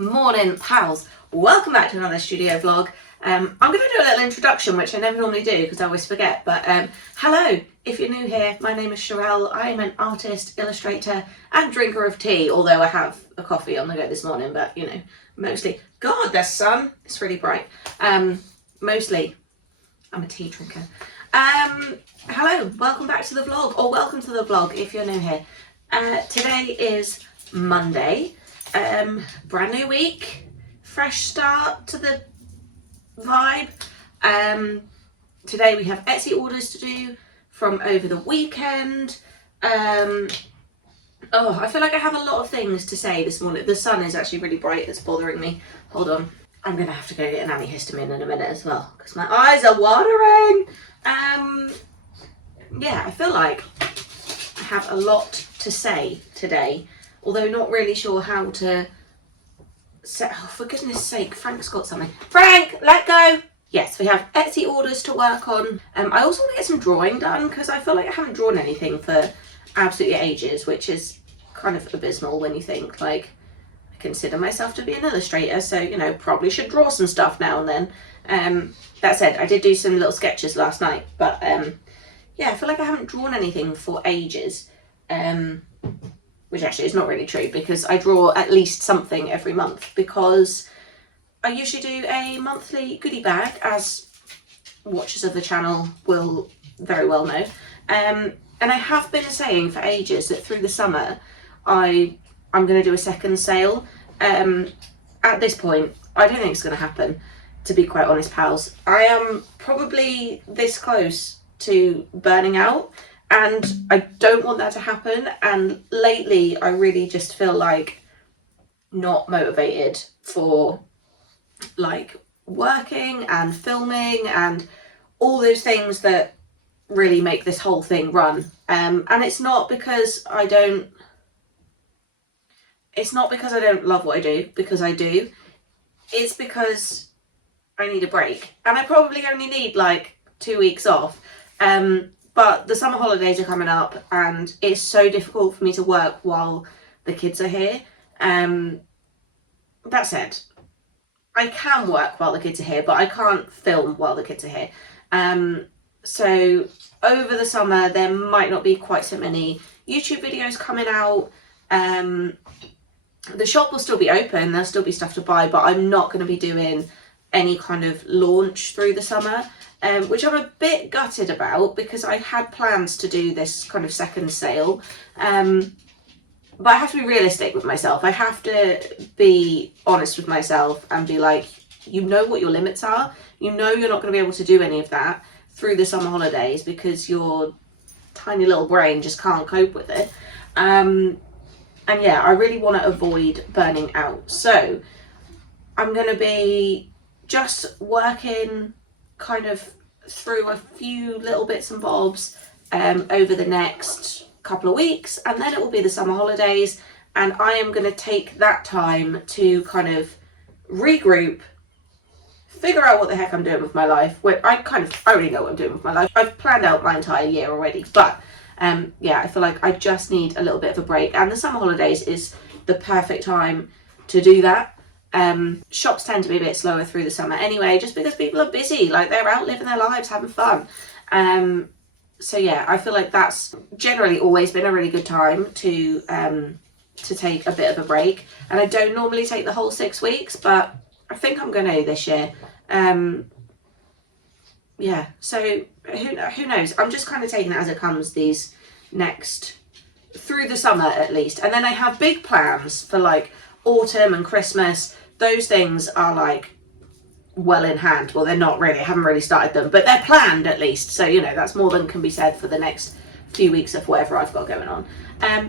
Morning pals, welcome back to another studio vlog. I'm going to do a little introduction which I never normally do because I always forget, but hello, if you're new here, my name is Sherelle. I am an artist, illustrator and drinker of tea, although I have a coffee on the go this morning, but you know, mostly, God, the sun, it's really bright. Mostly I'm a tea drinker. Hello, welcome back to the vlog, or welcome to the vlog if you're new here. Today is Monday. Brand new week, fresh start to the vibe. Today we have Etsy orders to do from over the weekend. Oh, I feel like I have a lot of things to say this morning. The sun is actually really bright, it's bothering me. Hold on, I'm gonna have to go get an antihistamine in a minute as well because my eyes are watering. Yeah, I feel like I have a lot to say today, although not really sure how to set. Oh, for goodness sake, Frank's got something. Frank, let go. Yes, we have Etsy orders to work on. I also want to get some drawing done because I feel like I haven't drawn anything for absolutely ages, which is kind of abysmal when you think, like, I consider myself to be an illustrator, so, you know, probably should draw some stuff now and then. That said, I did do some little sketches last night, but yeah, I feel like I haven't drawn anything for ages. Which actually is not really true because I draw at least something every month because I usually do a monthly goodie bag, as watchers of the channel will very well know. And I have been saying for ages that through the summer I'm going to do a second sale. At this point, I don't think it's going to happen, to be quite honest, pals. I am probably this close to burning out. And I don't want that to happen. And lately, I really just feel like not motivated for like working and filming and all those things that really make this whole thing run. And it's not because I don't love what I do, because I do. It's because I need a break. And I probably only need like 2 weeks off. But the summer holidays are coming up and it's so difficult for me to work while the kids are here. That said, I can work while the kids are here, but I can't film while the kids are here. So over the summer, there might not be quite so many YouTube videos coming out. The shop will still be open, there'll still be stuff to buy, but I'm not going to be doing any kind of launch through the summer. Which I'm a bit gutted about because I had plans to do this kind of second sale. But I have to be realistic with myself. I have to be honest with myself and be like, you know what your limits are. You know you're not going to be able to do any of that through the summer holidays because your tiny little brain just can't cope with it. And yeah, I really want to avoid burning out. So I'm going to be just working kind of through a few little bits and bobs over the next couple of weeks, and then it will be the summer holidays, and I am going to take that time to kind of regroup, figure out what the heck I'm doing with my life. I already know what I'm doing with my life. I've planned out my entire year already, but yeah, I feel like I just need a little bit of a break, and the summer holidays is the perfect time to do that. Shops tend to be a bit slower through the summer anyway, just because people are busy, like they're out living their lives, having fun. So yeah, I feel like that's generally always been a really good time to take a bit of a break. And I don't normally take the whole 6 weeks, but I think I'm gonna this year. Yeah, so who knows? I'm just kind of taking it as it comes these next, through the summer at least. And then I have big plans for like autumn and Christmas. Those things are like well in hand. Well, they're not really, I haven't really started them, but they're planned at least, so you know that's more than can be said for the next few weeks of whatever I've got going on.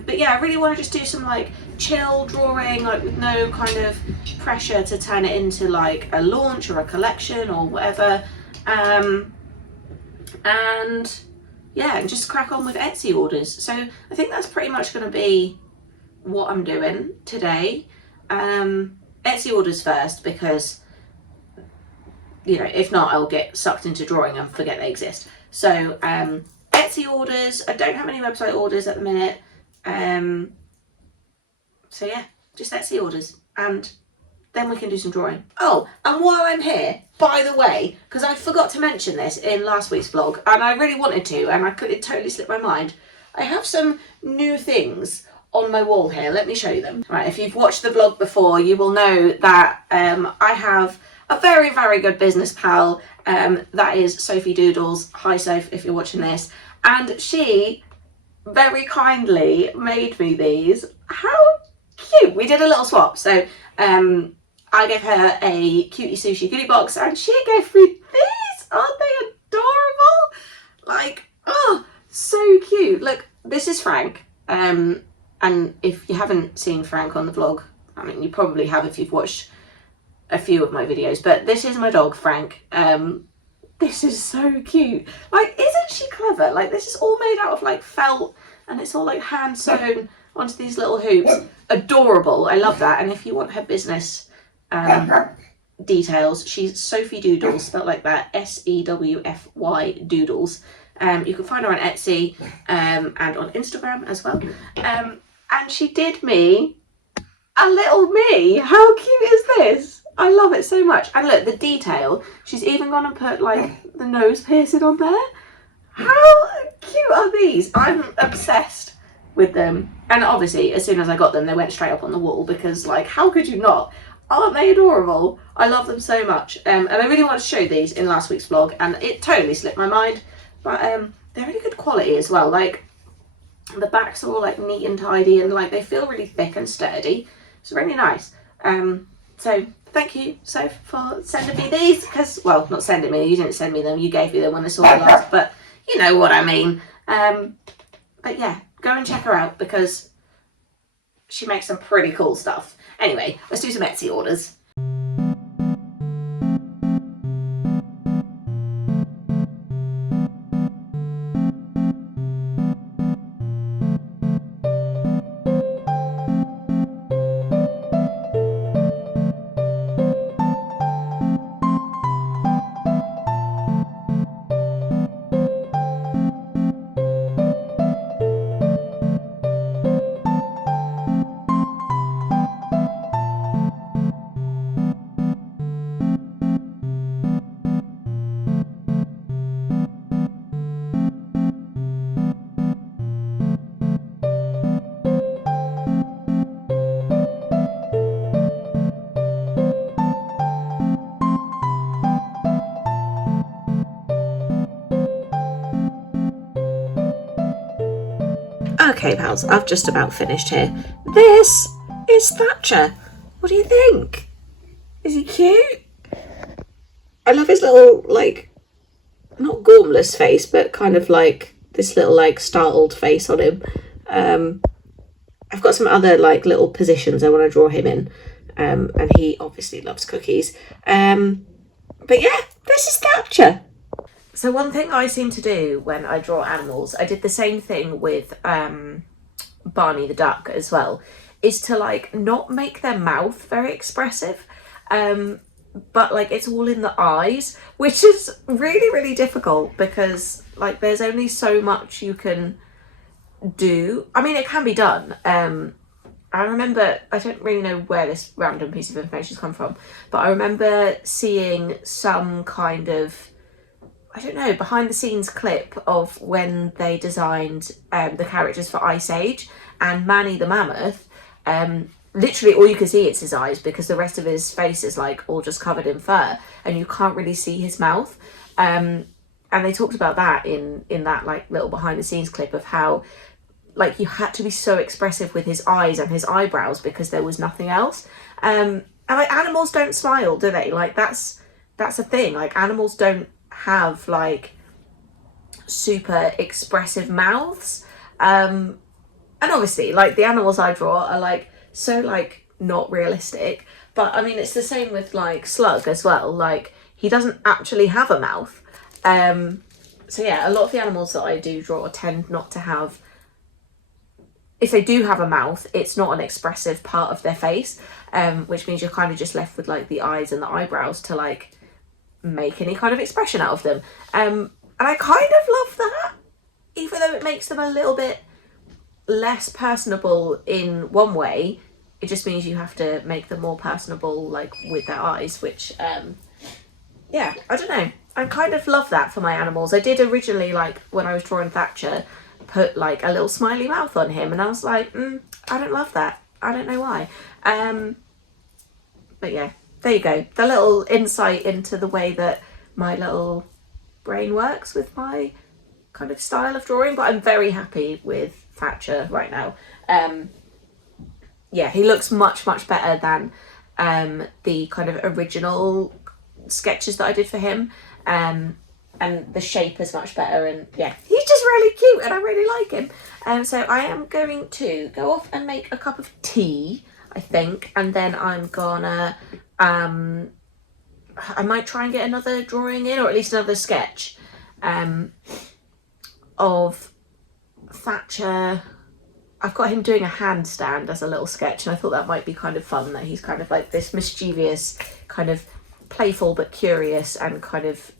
But yeah, I really want to just do some like chill drawing, like with no kind of pressure to turn it into like a launch or a collection or whatever. And yeah, and just crack on with Etsy orders. So I think that's pretty much going to be what I'm doing today. Etsy orders first because, you know, if not, I'll get sucked into drawing and forget they exist. So Etsy orders. I don't have any website orders at the minute. So yeah, just Etsy orders. And then we can do some drawing. Oh, and while I'm here, by the way, because I forgot to mention this in last week's vlog, and I really wanted to, and it totally slipped my mind, I have some new things on my wall here. Let me show you them. Right, if you've watched the vlog before, you will know that I have a very, very good business pal, that is Sophie Doodles. Hi Soph, if you're watching this. And she very kindly made me these. How cute. We did a little swap. So I gave her a Cutie Sushi goodie box and she gave me these. Aren't they adorable? Like, oh, so cute. Look, this is Frank. And if you haven't seen Frank on the vlog, I mean, you probably have if you've watched a few of my videos, but this is my dog, Frank. This is so cute. Like, isn't she clever? Like, this is all made out of like felt and it's all like hand sewn onto these little hoops. Adorable. I love that. And if you want her business details, she's Sophie Doodles, spelled like that, SEWFY Doodles. You can find her on Etsy and on Instagram as well. And she did me a little me. How cute is this? I love it so much. And look, the detail. She's even gone and put like the nose piercing on there. How cute are these? I'm obsessed with them. And obviously, as soon as I got them, they went straight up on the wall because, like, how could you not? Aren't they adorable? I love them so much. And I really wanted to show these in last week's vlog, and it totally slipped my mind. But they're really good quality as well. Like, the backs are all like neat and tidy, and like they feel really thick and sturdy. It's really nice. So thank you, Soph, for sending me these. Because, well, not sending me. You didn't send me them. You gave me them when I saw the last. But you know what I mean. But yeah, go and check her out because she makes some pretty cool stuff. Anyway, let's do some Etsy orders. Okay, pals, I've just about finished here. This is Thatcher. What do you think? Is he cute? I love his little, like, not gormless face, but kind of like this little, like, startled face on him. I've got some other, like, little positions I want to draw him in. And he obviously loves cookies. But yeah, this is Thatcher. So one thing I seem to do when I draw animals, I did the same thing with Barney the duck as well, is to like not make their mouth very expressive, but like it's all in the eyes, which is really, really difficult because like there's only so much you can do. I mean, it can be done. I remember, I don't really know where this random piece of information's come from, but I remember seeing some kind of, I don't know, behind the scenes clip of when they designed the characters for Ice Age, and Manny the mammoth, literally all you can see is his eyes because the rest of his face is like all just covered in fur and you can't really see his mouth. And they talked about that in that like little behind the scenes clip of how like you had to be so expressive with his eyes and his eyebrows because there was nothing else. And like animals don't smile, do they? Like that's a thing. Like animals don't have like super expressive mouths, and obviously like the animals I draw are like so like not realistic, but I mean it's the same with like Slug as well. Like he doesn't actually have a mouth, so yeah, a lot of the animals that I do draw tend not to have, if they do have a mouth, it's not an expressive part of their face, which means you're kind of just left with like the eyes and the eyebrows to like make any kind of expression out of them. And I kind of love that, even though it makes them a little bit less personable in one way. it just means you have to make them more personable, like with their eyes, which yeah, I don't know, I kind of love that for my animals. I did originally, like when I was drawing Thatcher, put like a little smiley mouth on him, and I was like, I don't love that, I don't know why. But yeah, there you go, the little insight into the way that my little brain works with my kind of style of drawing. But I'm very happy with Thatcher right now. Yeah, he looks much better than the kind of original sketches that I did for him, and the shape is much better, and yeah, he's just really cute and I really like him. So I am going to go off and make a cup of tea, I think, and then I'm gonna I might try and get another drawing in, or at least another sketch of Thatcher. I've got him doing a handstand as a little sketch, and I thought that might be kind of fun, that he's kind of like this mischievous, kind of playful but curious and kind of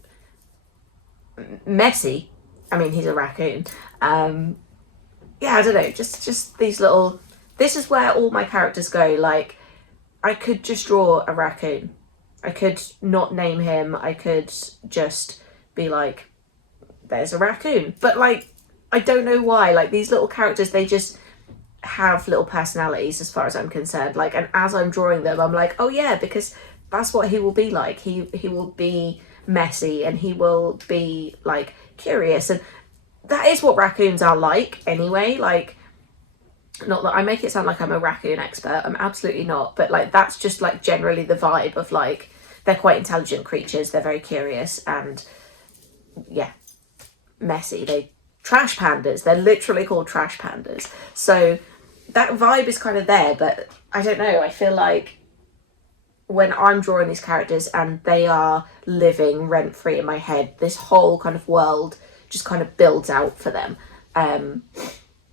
messy. I mean, he's a raccoon. Yeah, I don't know, just these little, this is where all my characters go. Like, I could just draw a raccoon, I could not name him, I could just be like, there's a raccoon. But like, I don't know why, like these little characters, they just have little personalities as far as I'm concerned. Like, and as I'm drawing them, I'm like, oh yeah, because that's what he will be like. He will be messy, and he will be like curious, and that is what raccoons are like anyway. Like, not that I make it sound like I'm a raccoon expert, I'm absolutely not, but like that's just like generally the vibe of, like, they're quite intelligent creatures, they're very curious, and yeah, messy. They trash pandas, they're literally called trash pandas. So that vibe is kind of there, but I don't know, I feel like when I'm drawing these characters and they are living rent-free in my head, this whole kind of world just kind of builds out for them,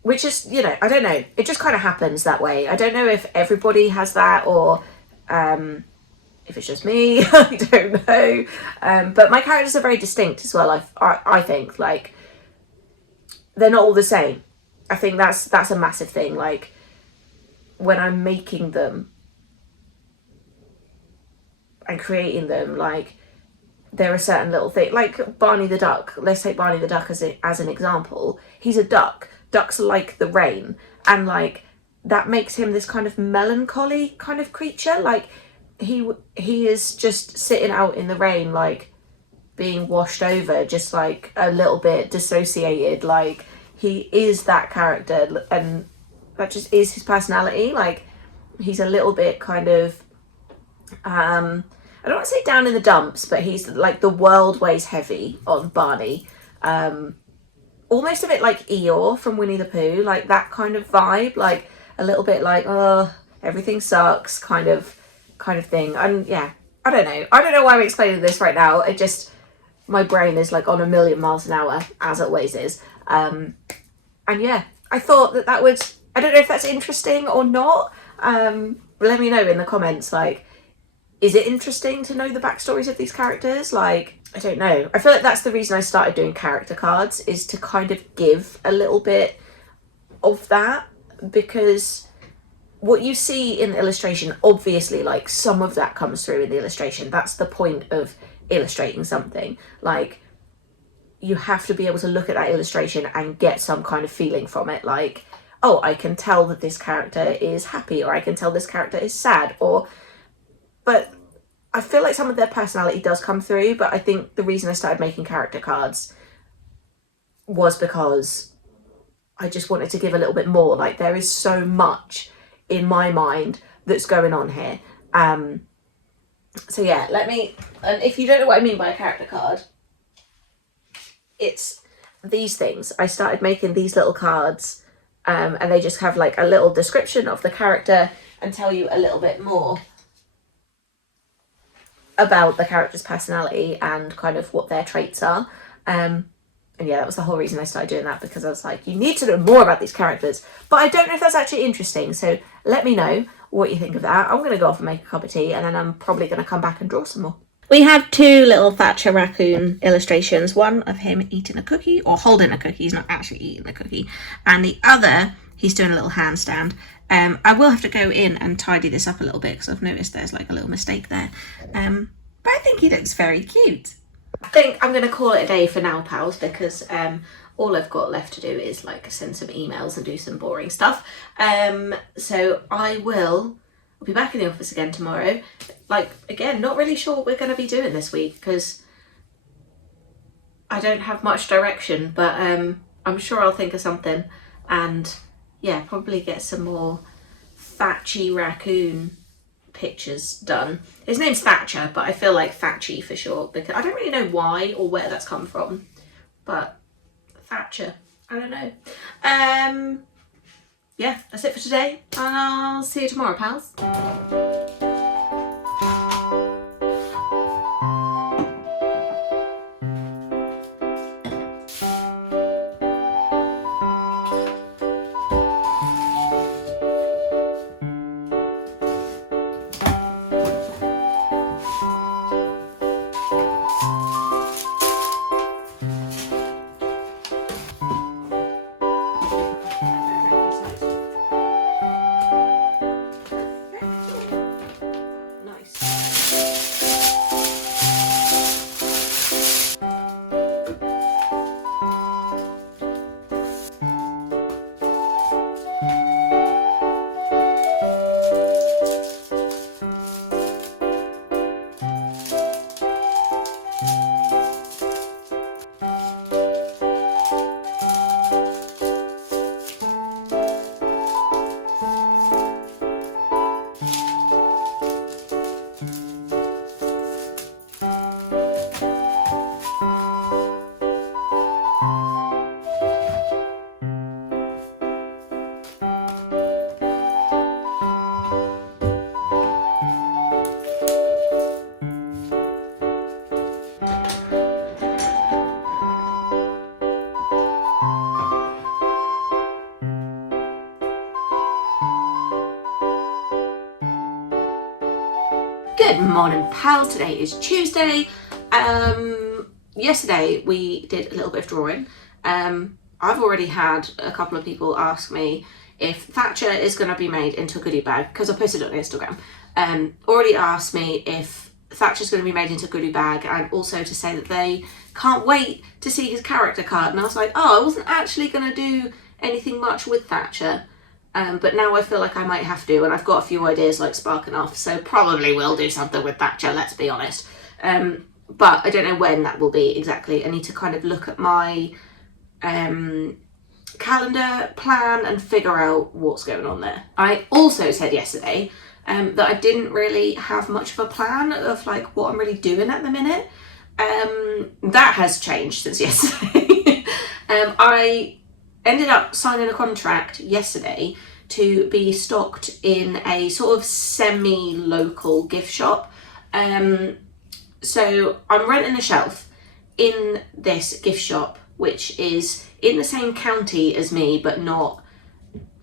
which is, you know, I don't know, it just kind of happens that way. I don't know if everybody has that, or if it's just me. I don't know, but my characters are very distinct as well. I think, like, they're not all the same. I think that's a massive thing. Like, when I'm making them and creating them, like, there are certain little things, like Barney the duck. Let's take Barney the duck as an example. He's a duck. Ducks like the rain, and like that makes him this kind of melancholy kind of creature. Like, he is just sitting out in the rain, like being washed over, just like a little bit dissociated. Like, he is that character, and that just is his personality. Like, he's a little bit kind of I don't want to say down in the dumps, but he's like, the world weighs heavy on Barney. Almost a bit like Eeyore from Winnie the Pooh, like that kind of vibe, like a little bit like, oh, everything sucks kind of thing. And yeah, I don't know why I'm explaining this right now. It just, my brain is like on a million miles an hour, as it always is. And yeah, I thought that would, I don't know if that's interesting or not. Let me know in the comments, like, is it interesting to know the backstories of these characters? Like, I don't know. I feel like that's the reason I started doing character cards, is to kind of give a little bit of that, because what you see in the illustration, obviously, like, some of that comes through in the illustration. That's the point of illustrating something. Like, you have to be able to look at that illustration and get some kind of feeling from it. Like, oh, I can tell that this character is happy, or I can tell this character is sad, or... But I feel like some of their personality does come through, but I think the reason I started making character cards was because I just wanted to give a little bit more. Like, there is so much in my mind that's going on here. So yeah, and if you don't know what I mean by a character card, it's these things. I started making these little cards, and they just have like a little description of the character and tell you a little bit more about the character's personality and kind of what their traits are. And yeah, that was the whole reason I started doing that, because I was like, you need to know more about these characters. But I don't know if that's actually interesting, so let me know what you think of that. I'm going to go off and make a cup of tea, and then I'm probably going to come back and draw some more. We have two little Thatcher raccoon illustrations. One of him eating a cookie, or holding a cookie, he's not actually eating the cookie. And the other he's doing a little handstand. I will have to go in and tidy this up a little bit because I've noticed there's like a little mistake there. But I think he looks very cute. I think I'm going to call it a day for now, pals, because all I've got left to do is like send some emails and do some boring stuff. So I'll be back in the office again tomorrow. Like, again, not really sure what we're going to be doing this week because I don't have much direction, but I'm sure I'll think of something. And yeah, probably get some more Thatchy raccoon pictures done. His name's Thatcher, but I feel like Thatchy for short because I don't really know why or where that's come from, but Thatcher, I don't know. Yeah, that's it for today, and I'll see you tomorrow, pals. Good morning, pals. Today is Tuesday. Yesterday we did a little bit of drawing. I've already had a couple of people ask me if Thatcher is going to be made into a goodie bag, because I posted it on Instagram. Already asked me if Thatcher's going to be made into a goodie bag, and also to say that they can't wait to see his character card. And I was like, oh, I wasn't actually going to do anything much with Thatcher. But now I feel like I might have to, and I've got a few ideas like sparking off, so probably will do something with Thatcher, let's be honest. But I don't know when that will be exactly. I need to kind of look at my calendar plan and figure out what's going on there. I also said yesterday that I didn't really have much of a plan of like what I'm really doing at the minute. That has changed since yesterday. I ended up signing a contract yesterday to be stocked in a sort of semi-local gift shop. So I'm renting a shelf in this gift shop, which is in the same county as me, but not,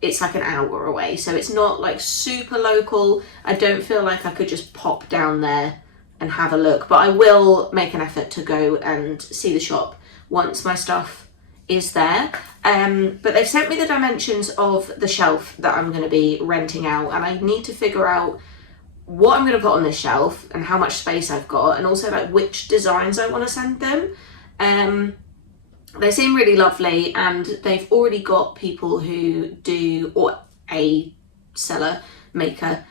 it's like an hour away. So it's not like super local. I don't feel like I could just pop down there and have a look, but I will make an effort to go and see the shop once my stuff is there. But they've sent me the dimensions of the shelf that I'm going to be renting out, and I need to figure out what I'm going to put on this shelf and how much space I've got, and also like which designs I want to send them. They seem really lovely, and they've already got people who do, or a seller, maker,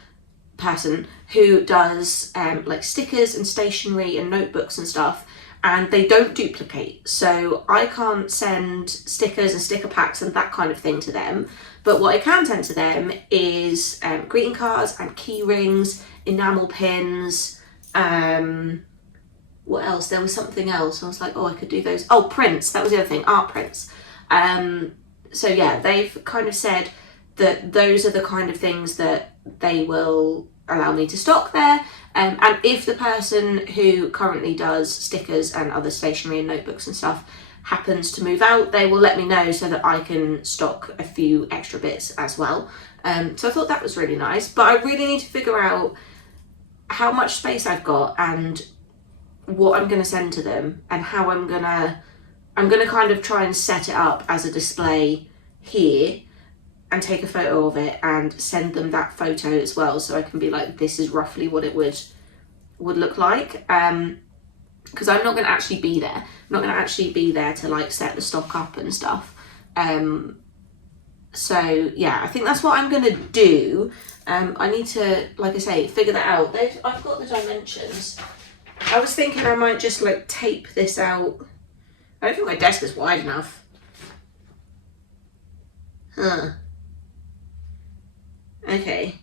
person who does like stickers and stationery and notebooks and stuff, and they don't duplicate. So I can't send stickers and sticker packs and that kind of thing to them. But what I can send to them is greeting cards and key rings, enamel pins, what else? There was something else. I was like, oh, I could do those. Oh, prints. That was the other thing, art prints. So yeah, they've kind of said that those are the kind of things that they will allow me to stock there. And if the person who currently does stickers and other stationery and notebooks and stuff happens to move out, they will let me know so that I can stock a few extra bits as well. So I thought that was really nice, but I really need to figure out how much space I've got and what I'm going to send to them, and how I'm gonna kind of try and set it up as a display here, and take a photo of it and send them that photo as well, so I can be like, this is roughly what it would look like. Because I'm not going to actually be there. I'm not going to actually be there to like set the stock up and stuff. So yeah, I think that's what I'm going to do. I need to, like I say, figure that out. I've got the dimensions. I was thinking I might just like tape this out. I don't think my desk is wide enough. Huh. Okay.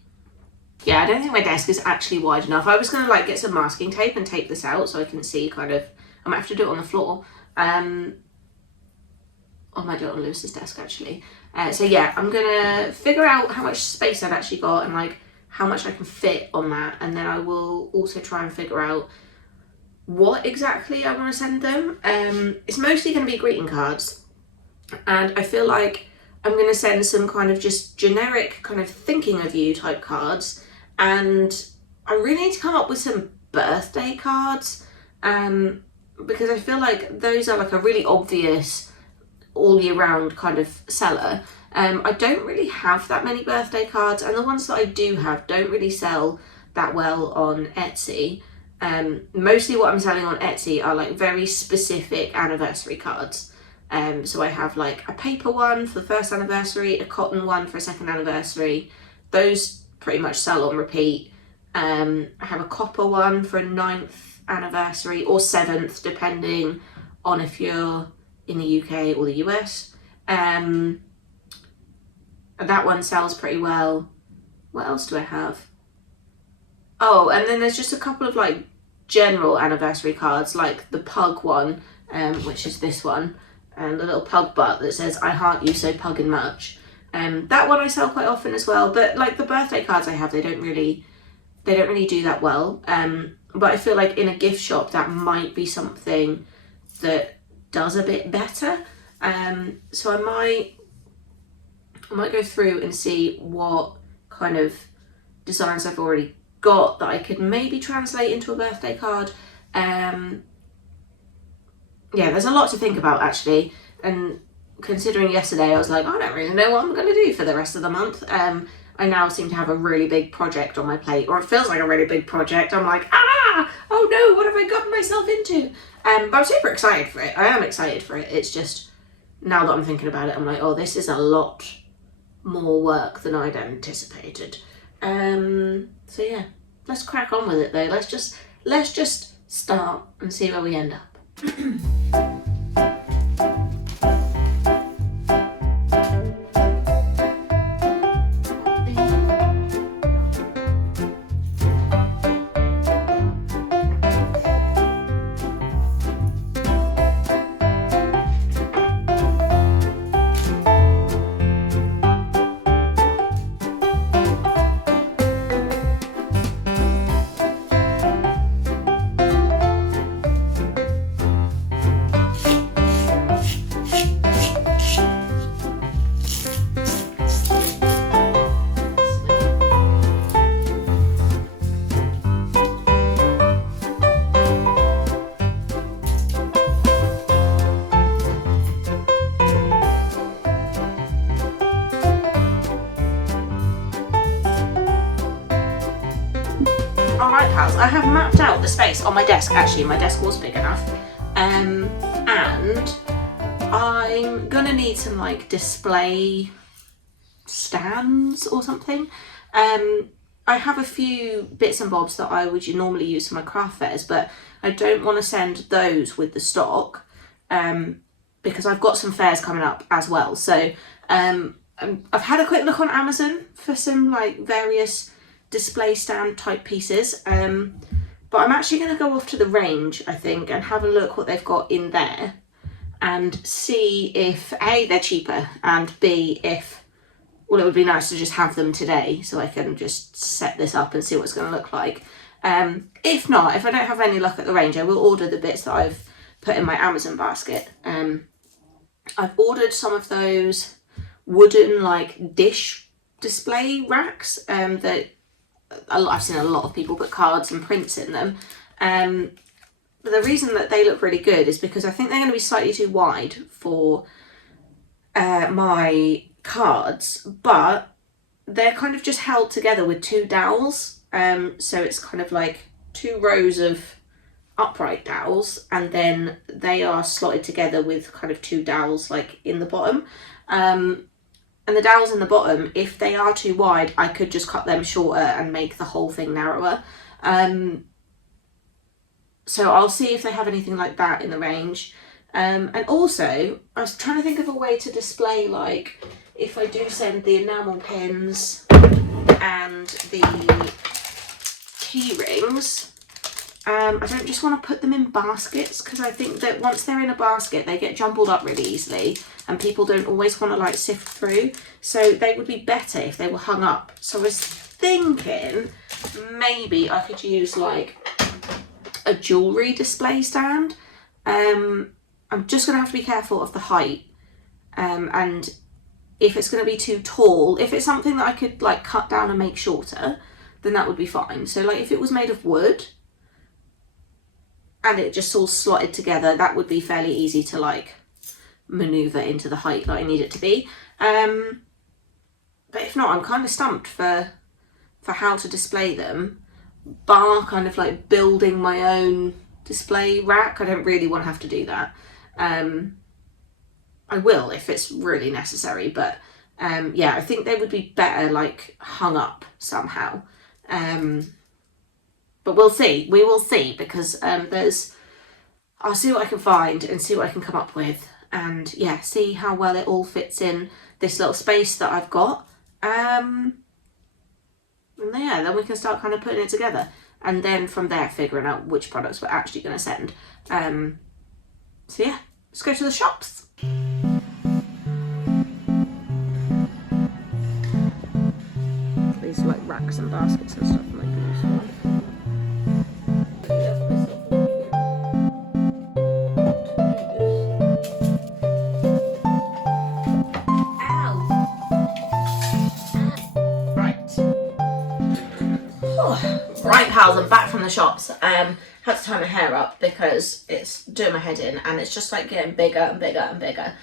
Yeah, I don't think my desk is actually wide enough. I was going to like get some masking tape and tape this out so I can see kind of, I might have to do it on the floor. I might do it on Lewis's desk actually. So yeah, I'm going to figure out how much space I've actually got and like how much I can fit on that. And then I will also try and figure out what exactly I want to send them. It's mostly going to be greeting cards. And I feel like I'm going to send some kind of just generic kind of thinking of you type cards. And I really need to come up with some birthday cards, because I feel like those are like a really obvious all year round kind of seller. I don't really have that many birthday cards, and the ones that I do have don't really sell that well on Etsy. Mostly what I'm selling on Etsy are like very specific anniversary cards. So I have like a paper one for the first anniversary, a cotton one for a second anniversary. Those pretty much sell on repeat. I have a copper one for a 9th anniversary or 7th, depending on if you're in the UK or the US. That one sells pretty well. What else do I have? Oh, and then there's just a couple of like general anniversary cards, like the pug one, which is this one, and the little pug butt that says, "I heart you so puggin' much." That one I sell quite often as well, but like the birthday cards I have, they don't really do that well. But I feel like in a gift shop that might be something that does a bit better. So I might go through and see what kind of designs I've already got that I could maybe translate into a birthday card. Yeah, there's a lot to think about actually, and considering yesterday I was like, I don't really know what I'm going to do for the rest of the month. I now seem to have a really big project on my plate, or it feels like a really big project. I'm like, oh no, what have I gotten myself into? But I'm super excited for it. I am excited for it. It's just, now that I'm thinking about it, I'm like, oh, this is a lot more work than I'd anticipated. So yeah, let's crack on with it though. Let's just start and see where we end up. Alright pals, I have mapped out the space on my desk. Actually, my desk was big enough. And I'm gonna need some like display stands or something. I have a few bits and bobs that I would normally use for my craft fairs, but I don't want to send those with the stock, because I've got some fairs coming up as well. So I've had a quick look on Amazon for some like various display stand type pieces, but I'm actually going to go off to the range, I think, and have a look what they've got in there and see if A, they're cheaper, and B, if, well, it would be nice to just have them today so I can just set this up and see what it's going to look like. If not, if I don't have any luck at the range, I will order the bits that I've put in my Amazon basket. I've ordered some of those wooden like dish display racks that I've seen a lot of people put cards and prints in them. But the reason that they look really good is because I think they're going to be slightly too wide for my cards, but they're kind of just held together with 2 dowels. So it's kind of like 2 rows of upright dowels, and then they are slotted together with kind of 2 dowels like in the bottom. And the dowels in the bottom, if they are too wide, I could just cut them shorter and make the whole thing narrower. So I'll see if they have anything like that in the range. And also, I was trying to think of a way to display, like, if I do send the enamel pins and the key rings, I don't just want to put them in baskets, because I think that once they're in a basket, they get jumbled up really easily and people don't always want to like sift through. So they would be better if they were hung up. So I was thinking maybe I could use like a jewellery display stand. I'm just going to have to be careful of the height, and if it's going to be too tall, if it's something that I could like cut down and make shorter, then that would be fine. So like if it was made of wood and it just all slotted together, that would be fairly easy to like maneuver into the height that I need it to be. But if not, I'm kind of stumped for how to display them, bar kind of like building my own display rack. I don't really want to have to do that. I will if it's really necessary, but yeah, I think they would be better like hung up somehow. But we'll see. We will see, because I'll see what I can find and see what I can come up with, and yeah, see how well it all fits in this little space that I've got. And yeah, then we can start kind of putting it together, and then from there figuring out which products we're actually going to send. So yeah, let's go to the shops. These like racks and baskets and stuff might be useful. Right pals, I'm back from the shops. Had to tie my hair up because it's doing my head in, and it's just like getting bigger and bigger and bigger,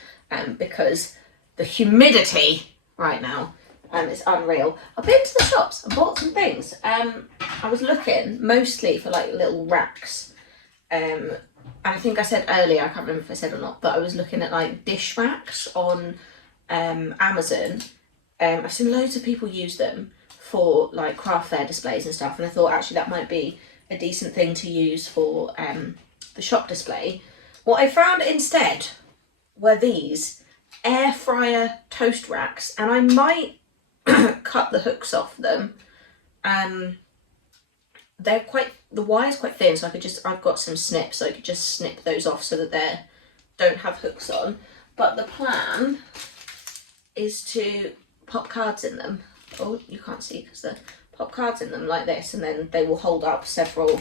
because the humidity right now is unreal. I've been to the shops and bought some things. I was looking mostly for like little racks, and I think I said earlier, I can't remember if I said or not, but I was looking at like dish racks on Amazon. I've seen loads of people use them for like craft fair displays and stuff, and I thought actually that might be a decent thing to use for the shop display. What I found instead were these air fryer toast racks, and I might cut the hooks off them. They're the wire's quite thin, so I've got some snips, so I could just snip those off so that they don't have hooks on. But the plan is to pop cards in them. Oh, you can't see because the pop cards in them like this, and then they will hold up several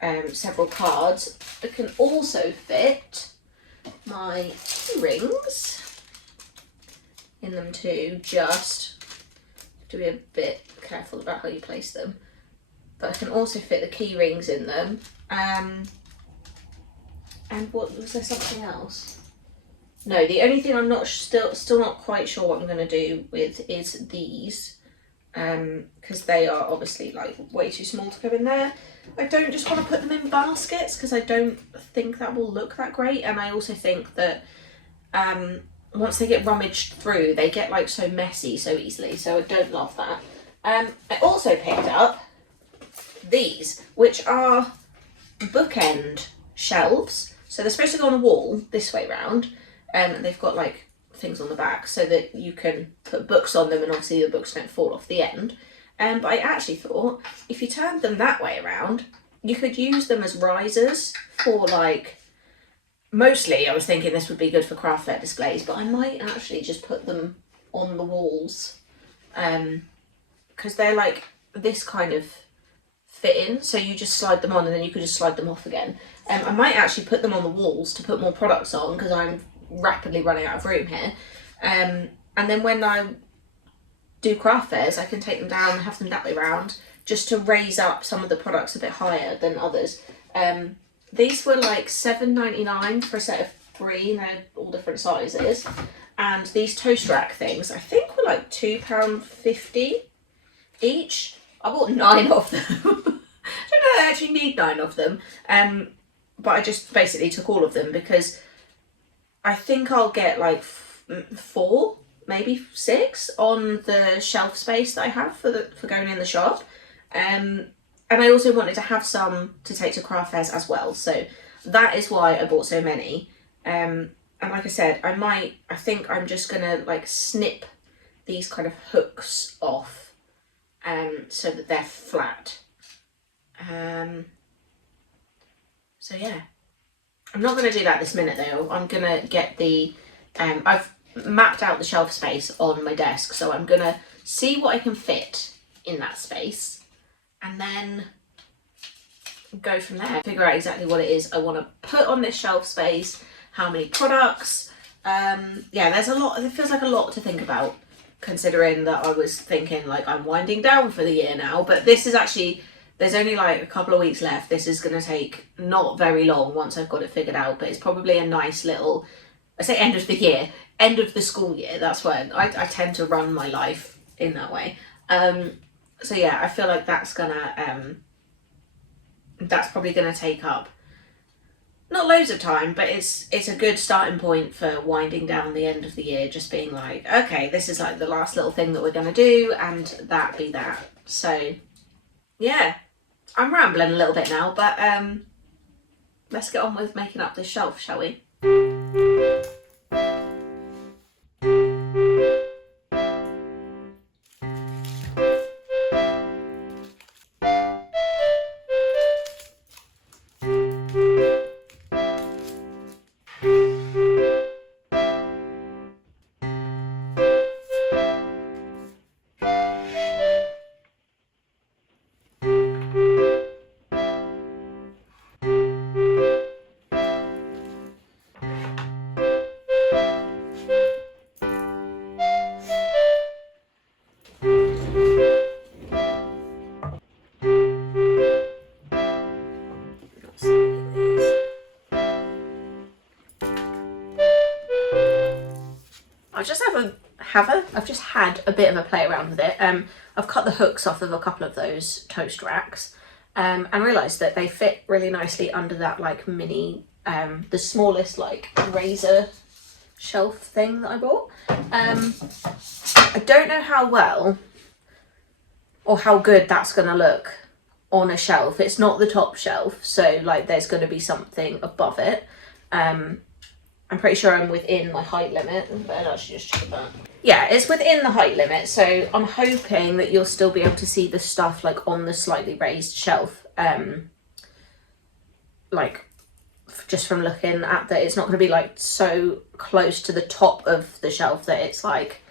cards. It can also fit my rings in them too. Just have to be a bit careful about how you place them. But I can also fit the key rings in them. And what was there, something else? No, the only thing I'm not still not quite sure what I'm going to do with is these, because they are obviously like way too small to go in there. I don't just want to put them in baskets because I don't think that will look that great, and I also think that once they get rummaged through, they get like so messy so easily, so I don't love that. I also picked up these, which are bookend shelves, so they're supposed to go on a wall this way round. And they've got like things on the back so that you can put books on them, and obviously the books don't fall off the end. But I actually thought if you turned them that way around, you could use them as risers for like, mostly I was thinking this would be good for craft fair displays, but I might actually just put them on the walls, because they're like this kind of fit in, so you just slide them on and then you could just slide them off again. I might actually put them on the walls to put more products on, because I'm rapidly running out of room here, and then when I do craft fairs I can take them down and have them that way round, just to raise up some of the products a bit higher than others. These were like $7.99 for a set of 3, and they're all different sizes, and these toast rack things, I think were like £2.50 each. I bought 9 of them. I don't know if I actually need 9 of them, but I just basically took all of them because I think I'll get like 4, maybe 6 on the shelf space that I have for going in the shop. And I also wanted to have some to take to craft fairs as well, so that is why I bought so many. And like I said, I think I'm just gonna like snip these kind of hooks off so that they're flat. So yeah, I'm not going to do that this minute though. I'm going to get the, I've mapped out the shelf space on my desk, so I'm going to see what I can fit in that space and then go from there. Figure out exactly what it is I want to put on this shelf space, how many products. Yeah, there's a lot, it feels like a lot to think about, considering that I was thinking like I'm winding down for the year now, but this is actually, there's only like a couple of weeks left. This is going to take not very long once I've got it figured out, but it's probably a nice little, I say end of the year, end of the school year. That's when I tend to run my life in that way. So yeah, I feel like that's probably gonna take up not loads of time, but it's a good starting point for winding down the end of the year, just being like, okay, this is like the last little thing that we're gonna do, and that be that. So yeah, I'm rambling a little bit now, but let's get on with making up this shelf, shall we? I've just had a bit of a play around with it. I've cut the hooks off of a couple of those toast racks and realised that they fit really nicely under that like mini, the smallest like razor shelf thing that I bought. I don't know how well or how good that's going to look on a shelf. It's not the top shelf, so like there's going to be something above it. I'm pretty sure I'm within my height limit, but I'll actually just check that. Yeah, it's within the height limit, so I'm hoping that you'll still be able to see the stuff like on the slightly raised shelf. Like just from looking at that, it's not going to be like so close to the top of the shelf that it's like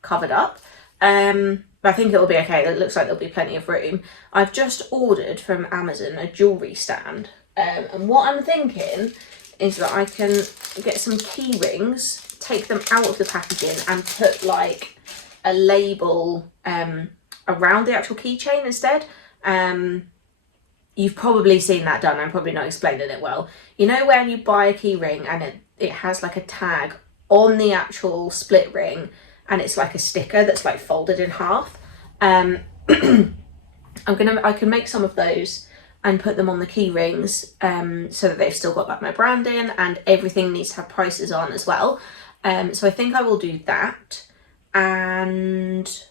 covered up. But I think it will be okay. It looks like there'll be plenty of room. I've just ordered from Amazon a jewellery stand, and what I'm thinking is that I can get some key rings, take them out of the packaging and put like a label around the actual keychain instead. You've probably seen that done. I'm probably not explaining it well. You know when you buy a key ring and it has like a tag on the actual split ring and it's like a sticker that's like folded in half? I can make some of those and put them on the key rings so that they've still got like my branding, and everything needs to have prices on as well. So I think I will do that, and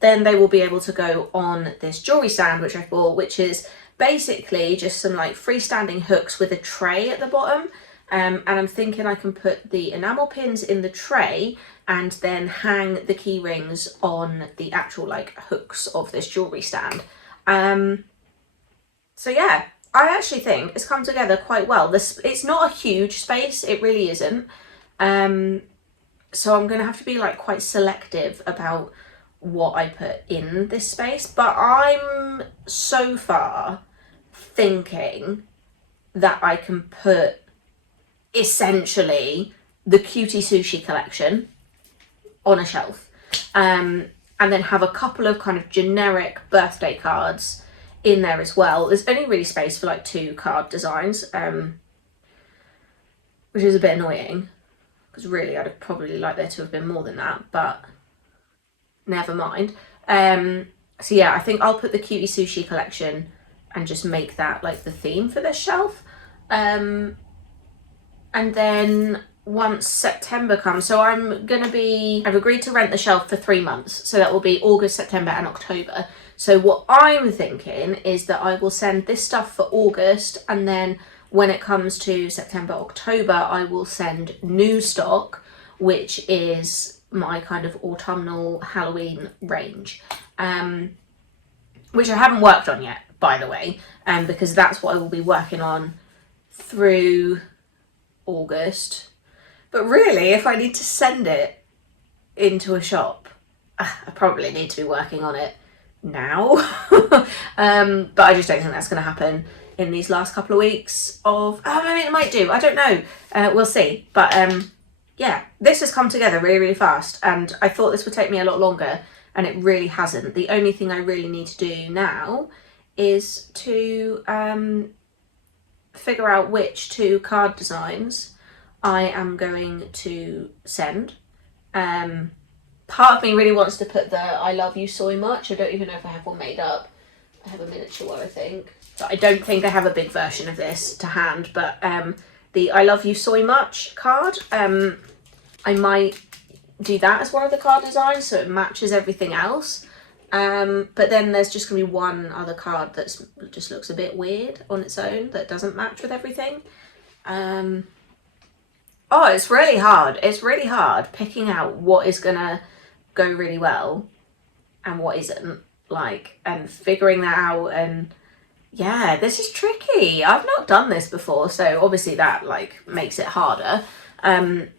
then they will be able to go on this jewellery stand which I bought, which is basically just some like freestanding hooks with a tray at the bottom. And I'm thinking I can put the enamel pins in the tray and then hang the key rings on the actual like hooks of this jewellery stand. So yeah, I actually think it's come together quite well. It's not a huge space, it really isn't. So I'm going to have to be like quite selective about what I put in this space. But I'm so far thinking that I can put essentially the Cutie Sushi collection on a shelf. And then have a couple of kind of generic birthday cards in there as well. There's only really space for like 2 card designs, which is a bit annoying because really I'd have probably liked there to have been more than that, but never mind. So yeah, I think I'll put the Cutie Sushi collection and just make that like the theme for this shelf. And then once September comes, so I've agreed to rent the shelf for 3 months. So that will be August, September and October. So what I'm thinking is that I will send this stuff for August, and then when it comes to September, October, I will send new stock, which is my kind of autumnal Halloween range, which I haven't worked on yet, by the way, because that's what I will be working on through August. But really, if I need to send it into a shop, I probably need to be working on it now. But I just don't think that's going to happen in these last couple of weeks of, I mean, it might do, I don't know, we'll see. But yeah, this has come together really, really fast, and I thought this would take me a lot longer, and it really hasn't. The only thing I really need to do now is to figure out which 2 card designs I am going to send. Part of me really wants to put the I love you so much. I don't even know if I have one made up. I have a miniature one, I think. But I don't think I have a big version of this to hand, but the I love you so much card, I might do that as one of the card designs so it matches everything else. But then there's just gonna be one other card that just looks a bit weird on its own that doesn't match with everything. Oh, it's really hard. It's really hard picking out what is gonna go really well and what isn't, like, and figuring that out. And yeah, this is tricky. I've not done this before, so obviously that like makes it harder. And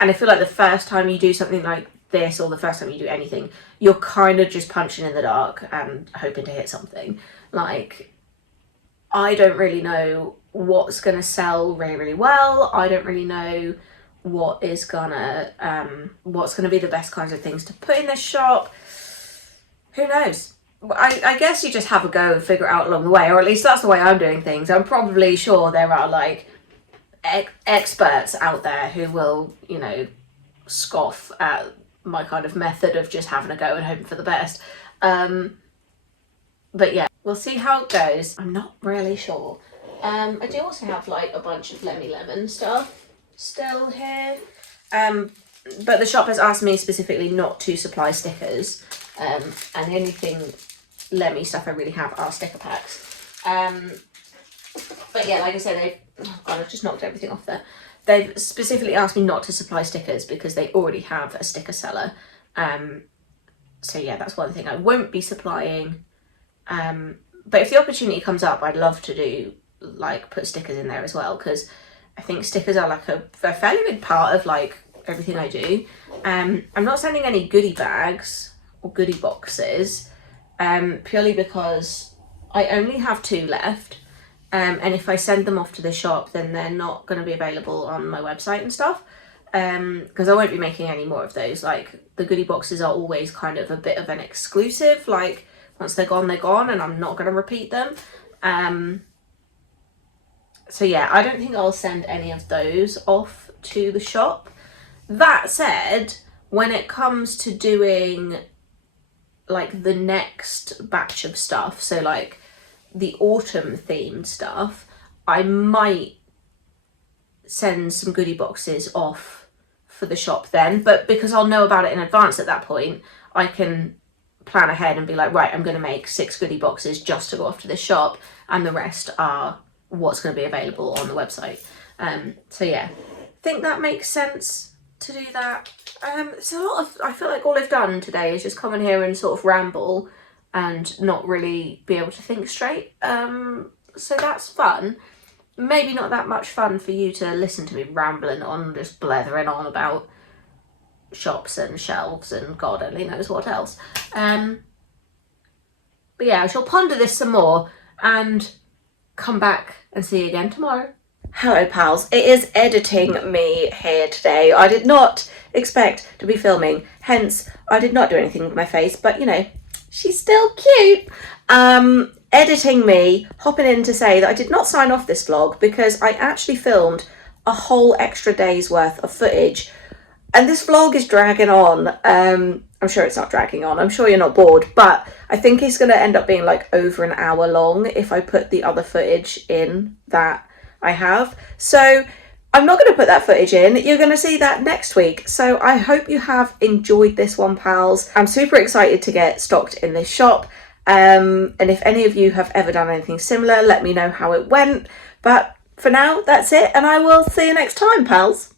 I feel like the first time you do something like this, or the first time you do anything, you're kind of just punching in the dark and hoping to hit something. Like, I don't really know what's gonna sell really, really well. I don't really know what's gonna be the best kinds of things to put in this shop. Who knows? I guess you just have a go and figure it out along the way, or at least that's the way I'm doing things. I'm probably sure there are like experts out there who will, you know, scoff at my kind of method of just having a go and hoping for the best. But yeah, we'll see how it goes. I'm not really sure. I do also have like a bunch of Lemmy Lemon stuff still here. But the shop has asked me specifically not to supply stickers. And the only thing Lemmy stuff I really have are sticker packs. But yeah, like I said, I've just knocked everything off there. They've specifically asked me not to supply stickers because they already have a sticker seller. So yeah, that's one thing I won't be supplying. But if the opportunity comes up, I'd love to do, like, put stickers in there as well, because I think stickers are like a fairly big part of like everything I do. I'm not sending any goodie bags or goodie boxes, purely because I only have 2 left. And if I send them off to the shop, then they're not going to be available on my website and stuff, because I won't be making any more of those. Like, the goodie boxes are always kind of a bit of an exclusive, like, once they're gone, and I'm not going to repeat them. So yeah, I don't think I'll send any of those off to the shop. That said, when it comes to doing like the next batch of stuff, so like the autumn themed stuff, I might send some goodie boxes off for the shop then, but because I'll know about it in advance at that point, I can plan ahead and be like, right, I'm going to make 6 goodie boxes just to go off to this shop, and the rest are what's going to be available on the website. So yeah, I think that makes sense to do that. So a lot of, I feel like all I've done today is just come in here and sort of ramble and not really be able to think straight. So that's fun. Maybe not that much fun for you to listen to me rambling on, just blethering on about shops and shelves and God only knows what else. But yeah, I shall ponder this some more and come back and see you again tomorrow. Hello pals, it is editing me here today. I did not expect to be filming, hence I did not do anything with my face, but you know, she's still cute. Editing me, hopping in to say that I did not sign off this vlog because I actually filmed a whole extra day's worth of footage. And this vlog is dragging on. I'm sure it's not dragging on. I'm sure you're not bored, but I think it's going to end up being like over an hour long if I put the other footage in that I have. So I'm not going to put that footage in. You're going to see that next week. So I hope you have enjoyed this one, pals. I'm super excited to get stocked in this shop. And if any of you have ever done anything similar, let me know how it went. But for now, that's it. And I will see you next time, pals.